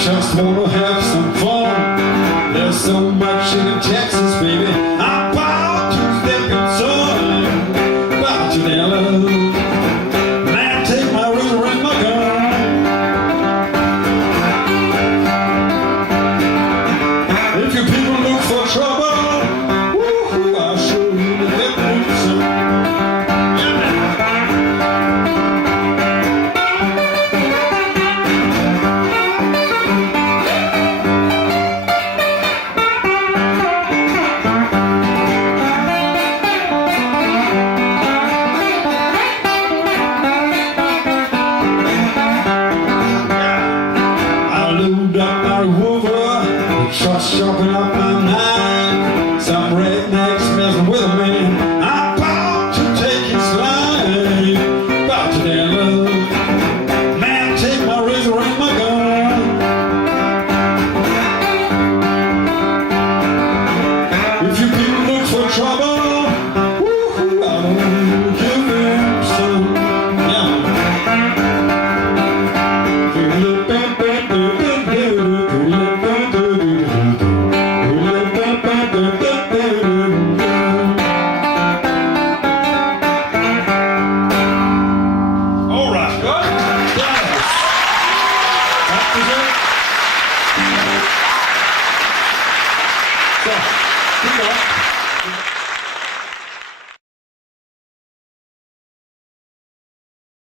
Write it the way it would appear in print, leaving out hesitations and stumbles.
Just wanna have some fun. There's so much in Texas, baby. I'm proud to step inside. About you there, love. Man, take my razor and my gun. If you people look for trouble, woo-hoo, I'll show you the definition. Shots sharpen up my knife. Some rednecks messing with a man. I'm bound to take his life. About to their love. Man, take my razor and my gun. If you people look for trouble, woo-hoo, I'll give them some. So, keep going.